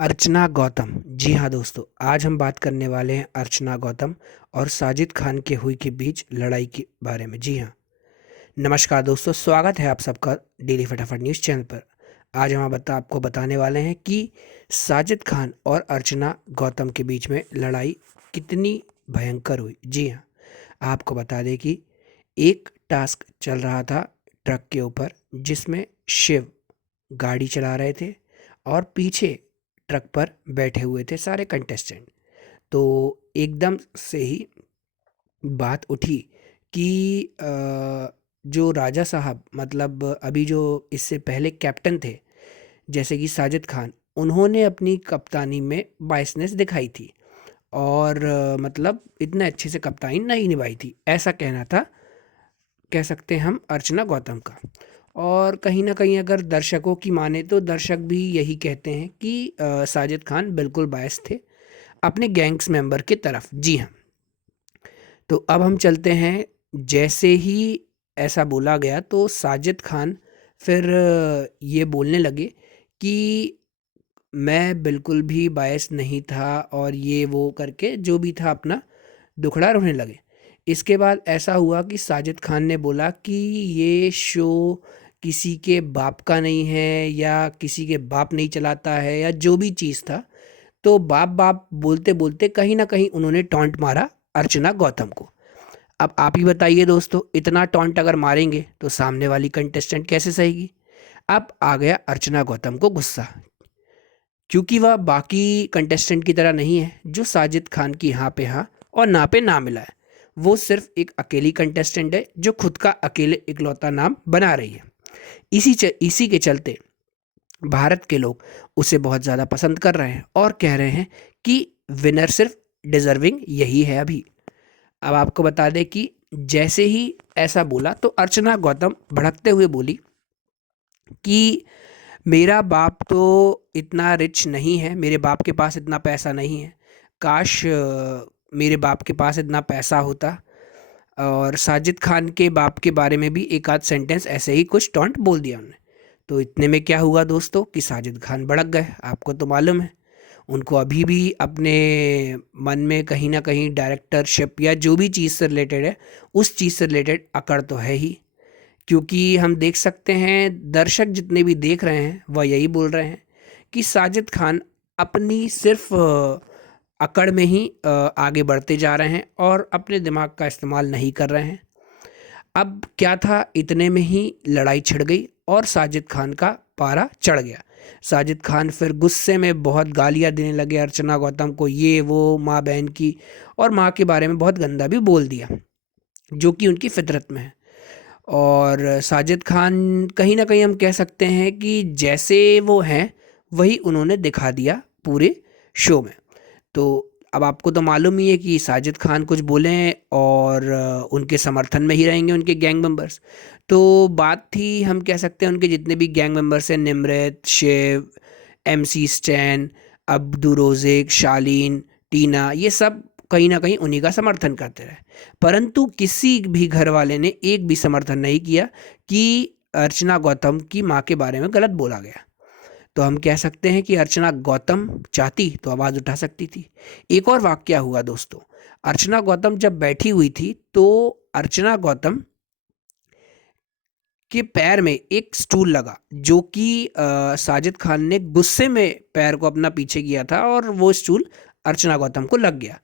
अर्चना गौतम। जी हाँ दोस्तों, आज हम बात करने वाले हैं अर्चना गौतम और साजिद खान के हुई के बीच लड़ाई के बारे में। जी हाँ, नमस्कार दोस्तों, स्वागत है आप सबका डेली फटाफट न्यूज़ चैनल पर। आज हम आपको बताने वाले हैं कि साजिद खान और अर्चना गौतम के बीच में लड़ाई कितनी भयंकर हुई। जी हाँ, आपको बता दें कि एक टास्क चल रहा था ट्रक के ऊपर, जिसमें शिव गाड़ी चला रहे थे और पीछे ट्रक पर बैठे हुए थे सारे कंटेस्टेंट। तो एकदम से ही बात उठी कि जो राजा साहब, मतलब अभी जो इससे पहले कैप्टन थे, जैसे कि साजिद खान, उन्होंने अपनी कप्तानी में बाइसनेस दिखाई थी और मतलब इतने अच्छे से कप्तानी नहीं निभाई थी, ऐसा कहना था, कह सकते हैं हम, अर्चना गौतम का। और कहीं न कहीं अगर दर्शकों की माने तो दर्शक भी यही कहते हैं कि साजिद खान बिल्कुल बायस थे अपने गैंग्स मेंबर की तरफ। जी हाँ, तो अब हम चलते हैं। जैसे ही ऐसा बोला गया तो साजिद खान फिर ये बोलने लगे कि मैं बिल्कुल भी बायस नहीं था और ये वो करके जो भी था अपना दुखड़ा रोने लगे। इसके बाद ऐसा हुआ कि साजिद खान ने बोला कि ये शो किसी के बाप का नहीं है या किसी के बाप नहीं चलाता है या जो भी चीज़ था। तो बाप बाप बोलते बोलते कहीं ना कहीं उन्होंने टॉन्ट मारा अर्चना गौतम को। अब आप ही बताइए दोस्तों, इतना टॉन्ट अगर मारेंगे तो सामने वाली कंटेस्टेंट कैसे सहेगी। अब आ गया अर्चना गौतम को गुस्सा, क्योंकि वह बाकी कंटेस्टेंट की तरह नहीं है जो साजिद खान की हाँ पे हाँ और ना पे ना मिला है। वो सिर्फ एक अकेली कंटेस्टेंट है जो खुद का अकेले इकलौता नाम बना रही है। इसी के चलते भारत के लोग उसे बहुत ज़्यादा पसंद कर रहे हैं और कह रहे हैं कि विनर सिर्फ डिजर्विंग यही है अभी। अब आपको बता दें कि जैसे ही ऐसा बोला तो अर्चना गौतम भड़कते हुए बोली कि मेरा बाप तो इतना रिच नहीं है, मेरे बाप के पास इतना पैसा नहीं है। काश मेरे बाप के पास इतना पैसा होता। और साजिद खान के बाप के बारे में भी एक आध सेंटेंस ऐसे ही कुछ टॉन्ट बोल दिया उन्होंने। तो इतने में क्या हुआ दोस्तों कि साजिद खान भड़क गए। आपको तो मालूम है, उनको अभी भी अपने मन में कहीं ना कहीं डायरेक्टरशिप या जो भी चीज़ से रिलेटेड है, उस चीज़ से रिलेटेड अकड़ तो है ही। क्योंकि हम देख सकते हैं, दर्शक जितने भी देख रहे हैं वह यही बोल रहे हैं कि साजिद खान अपनी सिर्फ अकड़ में ही आगे बढ़ते जा रहे हैं और अपने दिमाग का इस्तेमाल नहीं कर रहे हैं। अब क्या था, इतने में ही लड़ाई छिड़ गई और साजिद खान का पारा चढ़ गया। साजिद खान फिर गुस्से में बहुत गालियां देने लगे अर्चना गौतम को, ये वो माँ बहन की, और माँ के बारे में बहुत गंदा भी बोल दिया, जो कि उनकी फितरत में है। और साजिद खान कहीं न कहीं हम कह सकते हैं कि जैसे वो हैं, वही उन्होंने दिखा दिया पूरे शो में। तो अब आपको तो मालूम ही है कि साजिद खान कुछ बोलें और उनके समर्थन में ही रहेंगे उनके गैंग मेंबर्स। तो बात थी, हम कह सकते हैं, उनके जितने भी गैंग मेंबर्स हैं, Nimrit, Shiv, MC Stan, Abdu Rozik, Shalin, Tina, ये सब कहीं न कहीं उन्हीं का समर्थन करते रहे। परंतु किसी भी घर वाले ने एक भी समर्थन नहीं किया कि अर्चना गौतम की माँ के बारे में गलत बोला गया। तो हम कह सकते हैं कि अर्चना गौतम चाहती तो आवाज़ उठा सकती थी। एक और वाकया हुआ दोस्तों, अर्चना गौतम जब बैठी हुई थी तो अर्चना गौतम के पैर में एक स्टूल लगा, जो कि साजिद खान ने गुस्से में पैर को अपना पीछे किया था और वो स्टूल अर्चना गौतम को लग गया।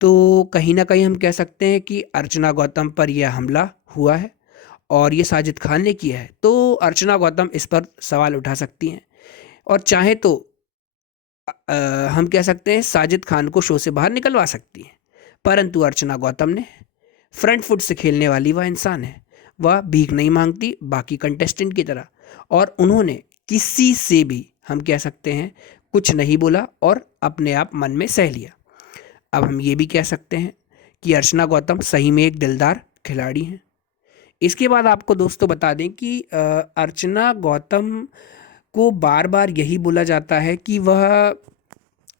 तो कहीं न कहीं हम कह सकते हैं कि अर्चना गौतम पर यह हमला हुआ है और ये साजिद खान ने किया है। तो अर्चना गौतम इस पर सवाल उठा सकती हैं और चाहे तो हम कह सकते हैं साजिद खान को शो से बाहर निकलवा सकती हैं। परंतु अर्चना गौतम ने फ्रंट फुट से खेलने वाली वह इंसान है। वह भीख नहीं मांगती बाकी कंटेस्टेंट की तरह, और उन्होंने किसी से भी, हम कह सकते हैं, कुछ नहीं बोला और अपने आप मन में सह लिया। अब हम ये भी कह सकते हैं कि अर्चना गौतम सही में एक दिलदार खिलाड़ी हैं। इसके बाद आपको दोस्तों बता दें कि अर्चना गौतम को बार बार यही बोला जाता है कि वह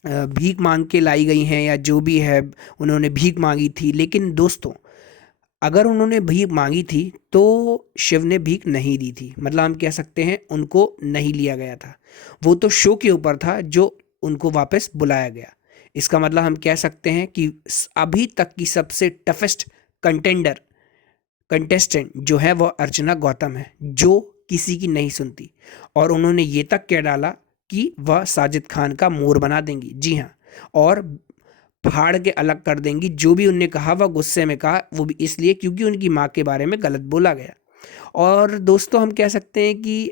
भीख मांग के लाई गई हैं या जो भी है, उन्होंने भीख मांगी थी। लेकिन दोस्तों, अगर उन्होंने भीख मांगी थी तो शिव ने भीख नहीं दी थी, मतलब हम कह सकते हैं उनको नहीं लिया गया था। वो तो शो के ऊपर था जो उनको वापस बुलाया गया। इसका मतलब हम कह सकते हैं कि अभी तक की सबसे टफेस्ट कंटेस्टेंट जो है वो अर्चना गौतम है, जो किसी की नहीं सुनती। और उन्होंने ये तक कह डाला कि वह साजिद खान का मोर बना देंगी। जी हाँ, और फाड़ के अलग कर देंगी। जो भी उनने कहा वह गुस्से में कहा, वो भी इसलिए क्योंकि उनकी माँ के बारे में गलत बोला गया। और दोस्तों हम कह सकते हैं कि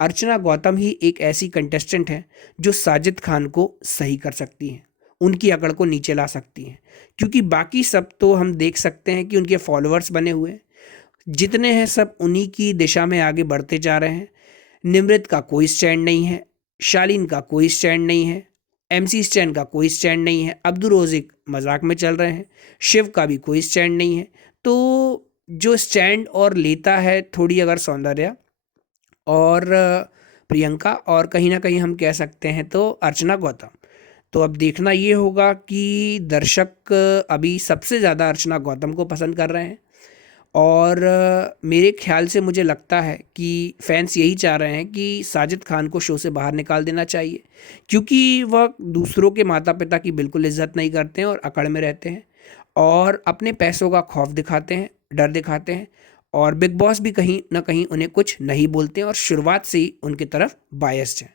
अर्चना गौतम ही एक ऐसी कंटेस्टेंट है जो साजिद खान को सही कर सकती हैं, उनकी अकड़ को नीचे ला सकती हैं। क्योंकि बाकी सब तो हम देख सकते हैं कि उनके फॉलोअर्स बने हुए हैं, जितने हैं सब उन्हीं की दिशा में आगे बढ़ते जा रहे हैं। निमृत का कोई स्टैंड नहीं है, शालीन का कोई स्टैंड नहीं है, एमसी स्टैंड का कोई स्टैंड नहीं है, अब्दुल रोज़िक मजाक में चल रहे हैं, शिव का भी कोई स्टैंड नहीं है। तो जो स्टैंड और लेता है थोड़ी अगर सौंदर्या और प्रियंका, और कहीं ना कहीं हम कह सकते हैं तो अर्चना गौतम। तो अब देखना ये होगा कि दर्शक अभी सबसे ज़्यादा अर्चना गौतम को पसंद कर रहे हैं। और मेरे ख्याल से मुझे लगता है कि फैंस यही चाह रहे हैं कि साजिद खान को शो से बाहर निकाल देना चाहिए, क्योंकि वह दूसरों के माता पिता की बिल्कुल इज्जत नहीं करते हैं और अकड़ में रहते हैं और अपने पैसों का खौफ दिखाते हैं, डर दिखाते हैं। और बिग बॉस भी कहीं ना कहीं उन्हें कुछ नहीं बोलते हैं और शुरुआत से ही उनकी तरफ बायस्ड हैं।